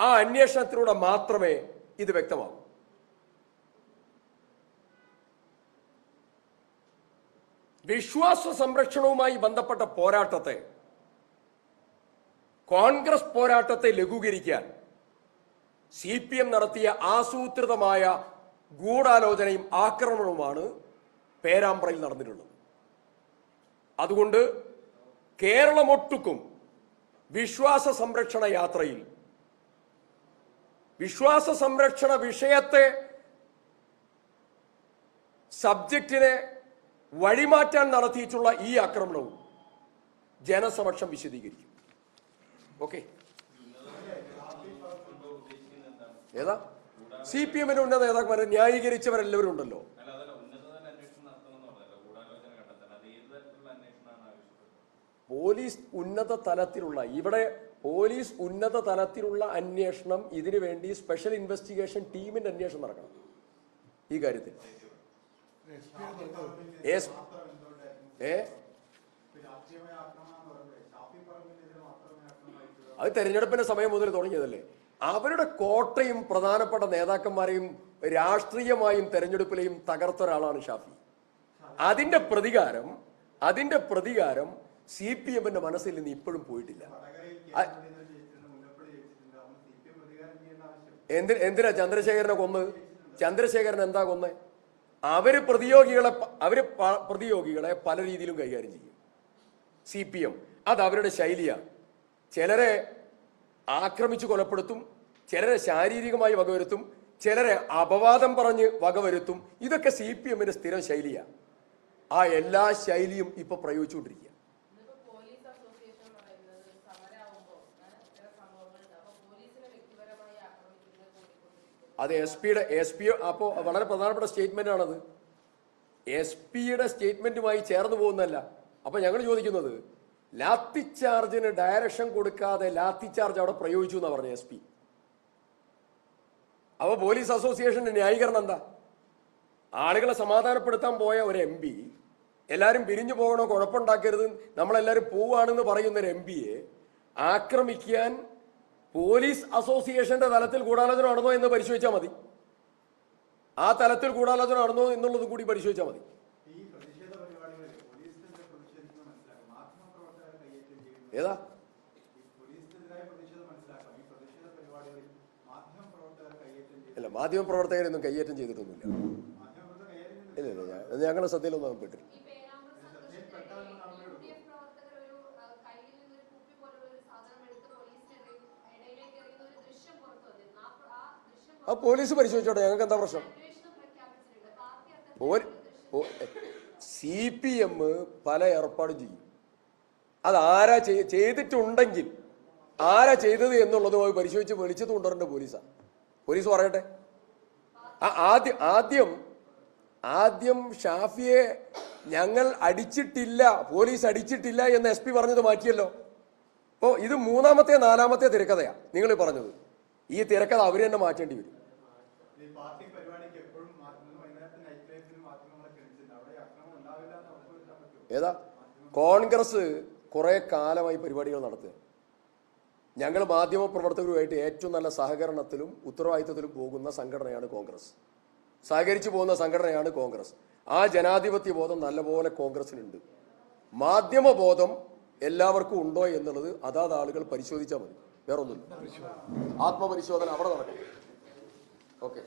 ആ അന്വേഷണത്തിലൂടെ മാത്രമേ ഇത് വ്യക്തമാകൂ വിശ്വാസ സംരക്ഷണവുമായി ബന്ധപ്പെട്ട പോരാട്ടത്തെ കോൺഗ്രസ് പോരാട്ടത്തെ ലഘൂകരിക്കാൻ സി പി എം നടത്തിയ ആസൂത്രിതമായ ഗൂഢാലോചനയും ആക്രമണവുമാണ് പേരാമ്പ്രയിൽ നടന്നിട്ടുള്ളത്. അതുകൊണ്ട് കേരളമൊട്ടുക്കും വിശ്വാസ സംരക്ഷണ യാത്രയിൽ വിശ്വാസ സംരക്ഷണ വിഷയത്തെ സബ്ജക്റ്റിനെ വഴിമാറ്റാൻ നടത്തിയിട്ടുള്ള ഈ ആക്രമണവും ജനസമക്ഷം വിശദീകരിക്കും. ഓക്കെ. ഏതാ? സി പി എമ്മിന്റെ ഉന്നത നേതാക്കന്മാരെ ന്യായീകരിച്ചവരെല്ലാവരും ഉണ്ടല്ലോ. പോലീസ് ഉന്നത തലത്തിലുള്ള ഇവിടെ പോലീസ് ഉന്നത തലത്തിലുള്ള അന്വേഷണം ഇതിനു വേണ്ടി സ്പെഷ്യൽ ഇൻവെസ്റ്റിഗേഷൻ ടീമിന്റെ അന്വേഷണം നടക്കണം. ഈ കാര്യത്തിൽ. ഏ? അത് തെരഞ്ഞെടുപ്പിന്റെ സമയം മുതൽ തുടങ്ങിയതല്ലേ? അവരുടെ കോട്ടയും പ്രധാനപ്പെട്ട നേതാക്കന്മാരെയും രാഷ്ട്രീയമായും തെരഞ്ഞെടുപ്പിലെയും തകർത്ത ഒരാളാണ് ഷാഫി. അതിന്റെ പ്രതികാരം അതിന്റെ പ്രതികാരം സി പി എമ്മിന്റെ മനസ്സിൽ നിന്ന് ഇപ്പോഴും പോയിട്ടില്ല. എന്തി- എന്തിനാ ചന്ദ്രശേഖരനെ കൊന്ന്? ചന്ദ്രശേഖരൻ എന്താ കൊന്ന്? അവർ പ്രതിയോഗികളെ അവർ പ്രതിയോഗികളെ പല രീതിയിലും കൈകാര്യം ചെയ്യും. സി പി എം അത് അവരുടെ ശൈലിയാണ് ചിലരെ ആക്രമിച്ചു കൊലപ്പെടുത്തും ചിലരെ ശാരീരികമായി വകവരുത്തും ചിലരെ അപവാദം പറഞ്ഞ് വകവരുത്തും. ഇതൊക്കെ സി പി എമ്മിന്റെ സ്ഥിരം ശൈലിയാണ് ആ എല്ലാ ശൈലിയും ഇപ്പൊ പ്രയോഗിച്ചുകൊണ്ടിരിക്കുക അത് എസ് പിയുടെ എസ് പി അപ്പോൾ വളരെ പ്രധാനപ്പെട്ട സ്റ്റേറ്റ്മെന്റ് ആണത് എസ് പിയുടെ സ്റ്റേറ്റ്മെന്റുമായി ചേർന്ന് പോകുന്നതല്ല. അപ്പോൾ ഞങ്ങൾ ചോദിക്കുന്നത് ലാത്തി ചാർജിന് ഡയറക്ഷൻ കൊടുക്കാതെ ലാത്തി ചാർജ് അവിടെ പ്രയോഗിച്ചു എന്നാണ് പറഞ്ഞത് എസ് പി. അപ്പോൾ പോലീസ് അസോസിയേഷന്റെ ന്യായീകരണം എന്താ? ആളുകളെ സമാധാനപ്പെടുത്താൻ പോയ ഒരു എം പി എല്ലാവരും പിരിഞ്ഞു പോകണോ കുഴപ്പമുണ്ടാക്കരുത് നമ്മളെല്ലാവരും പോവുകയാണെന്ന് പറയുന്ന ഒരു എം പിയെ ആക്രമിക്കാൻ പോലീസ് അസോസിയേഷന്റെ തലത്തിൽ ഗൂഢാലോചന നടന്നോ എന്ന് പരിശോധിച്ചാൽ മതി. ആ തലത്തിൽ ഗൂഢാലോചന നടന്നോ എന്നുള്ളതും കൂടി പരിശോധിച്ചാൽ മതി. ഏതാ? അല്ല മാധ്യമ മാധ്യമപ്രവർത്തകരൊന്നും കയ്യേറ്റം ചെയ്തിട്ടൊന്നുമില്ല ഇല്ല ഇല്ല ഞങ്ങളുടെ ശ്രദ്ധയിലൊന്നും പെട്ടില്ല ആ പോലീസ് പരിശോധിച്ചോട്ടെ ഞങ്ങൾക്ക് എന്താ പ്രശ്നം? സി പി എം പല ഏർപ്പാടും ചെയ്യും. അത് ആരാ ചെയ്തിട്ടുണ്ടെങ്കിൽ ആരാ ചെയ്തത് എന്നുള്ളതുമായി പരിശോധിച്ച് വിളിച്ചത് കൊണ്ടുവരേണ്ട പോലീസാണ് പോലീസ് പറയട്ടെ. ആദ്യം ആദ്യം ആദ്യം ഷാഫിയെ ഞങ്ങൾ അടിച്ചിട്ടില്ല പോലീസ് അടിച്ചിട്ടില്ല എന്ന് എസ് പി പറഞ്ഞത് മാറ്റിയല്ലോ. അപ്പോൾ ഇത് മൂന്നാമത്തെ നാലാമത്തെ തിരക്കഥയാണ് നിങ്ങൾ പറഞ്ഞത്. ഈ തിരക്കഥ അവർ തന്നെ മാറ്റേണ്ടി വരും. ഏതാ? കോൺഗ്രസ് കുറെ കാലമായി പരിപാടികൾ നടത്തുക. ഞങ്ങൾ മാധ്യമ പ്രവർത്തകരുമായിട്ട് ഏറ്റവും നല്ല സഹകരണത്തിലും ഉത്തരവാദിത്തത്തിലും പോകുന്ന സംഘടനയാണ് കോൺഗ്രസ്. സഹകരിച്ചു പോകുന്ന സംഘടനയാണ് കോൺഗ്രസ്. ആ ജനാധിപത്യ ബോധം നല്ലപോലെ കോൺഗ്രസിനുണ്ട് മാധ്യമ ബോധം എല്ലാവർക്കും ഉണ്ടോ എന്നുള്ളത് അതാത് ആളുകൾ പരിശോധിച്ചാൽ മതി. വേറൊന്നുമില്ല. ആത്മപരിശോധന അവിടെ നടക്കും. ഓക്കെ.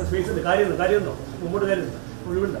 സ്പേസ് ഉണ്ട് കാര്യമുണ്ടോ കാര്യമുണ്ടോ മുമ്പോട്ട് കാര്യമുണ്ടോ ഒഴിവുണ്ടോ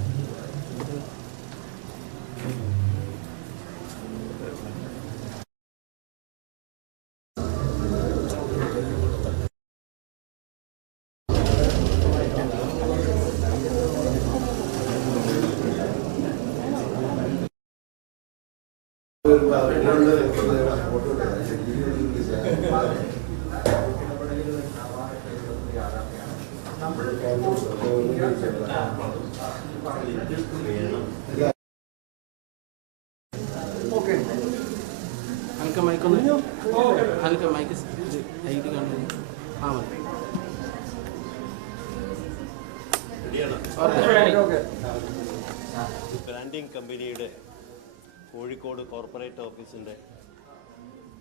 ഹൽക്ക മൈക്കൊന്ന് ഹൽക്ക ഇത് ഇത് കാണുന്നു ആ മതി ബ്രാൻഡിംഗ് കമ്പനിയുടെ കോഴിക്കോട് കോർപ്പറേറ്റ് ഓഫീസിന്റെ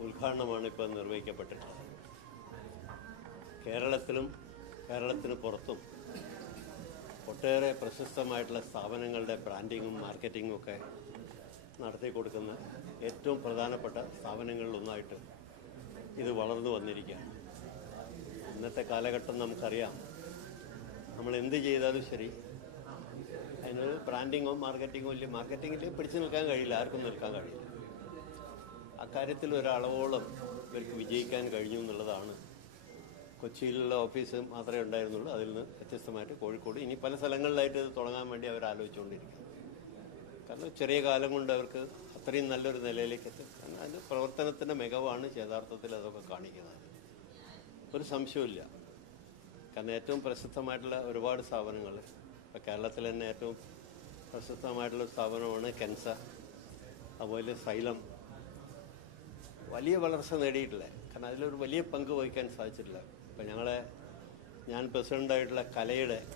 ഉദ്ഘാടനമാണ് ഇപ്പോൾ നിർവഹിക്കപ്പെട്ടിട്ടുള്ളത്. കേരളത്തിലും കേരളത്തിന് പുറത്തും ഒട്ടേറെ പ്രശസ്തമായിട്ടുള്ള സ്ഥാപനങ്ങളുടെ ബ്രാൻഡിങ്ങും മാർക്കറ്റിങ്ങും ഒക്കെ നടത്തി കൊടുക്കുന്ന ഏറ്റവും പ്രധാനപ്പെട്ട സ്ഥാപനങ്ങളിലൊന്നായിട്ട് ഇത് വളർന്നു വന്നിരിക്കുകയാണ്. ഇന്നത്തെ കാലഘട്ടം നമുക്കറിയാം. നമ്മൾ എന്ത് ചെയ്താലും ശരി അതിനൊരു ബ്രാൻഡിങ്ങോ മാർക്കറ്റിങ്ങോ ഇല്ല മാർക്കറ്റിങ്ങിൽ പിടിച്ചു നിൽക്കാൻ കഴിയില്ല ആർക്കും നിൽക്കാൻ കഴിയില്ല. അക്കാര്യത്തിൽ ഒരളവോളം ഇവർക്ക് വിജയിക്കാൻ കഴിഞ്ഞു എന്നുള്ളതാണ്. കൊച്ചിയിലുള്ള ഓഫീസ് മാത്രമേ ഉണ്ടായിരുന്നുള്ളൂ അതിൽ നിന്ന് വ്യത്യസ്തമായിട്ട് കോഴിക്കോട്. ഇനി പല സ്ഥലങ്ങളിലായിട്ട് ഇത് തുടങ്ങാൻ വേണ്ടി അവർ ആലോചിച്ചുകൊണ്ടിരിക്കുന്നു. കാരണം ചെറിയ കാലം കൊണ്ട് അവർക്ക് അത്രയും നല്ലൊരു നിലയിലേക്ക് എത്തും. കാരണം അതിന്റെ പ്രവർത്തനത്തിന്റെ മികവാണ് യഥാർത്ഥത്തിൽ അതൊക്കെ കാണിക്കുന്നത്. ഒരു സംശയമില്ല കാരണം ഏറ്റവും പ്രസിദ്ധമായിട്ടുള്ള ഒരുപാട് സ്ഥാപനങ്ങൾ ഇപ്പോൾ കേരളത്തിൽ തന്നെ ഏറ്റവും പ്രശസ്തമായിട്ടുള്ള സ്ഥാപനമാണ് കെൻസ. അതുപോലെ സൈലം. വലിയ വളർച്ച നേടിയിട്ടില്ല. കാരണം അതിലൊരു വലിയ പങ്ക് വഹിക്കാൻ സാധിച്ചിട്ടില്ല. ഇപ്പം ഞങ്ങളെ ഞാൻ പ്രസിഡന്റായിട്ടുള്ള കലയുടെ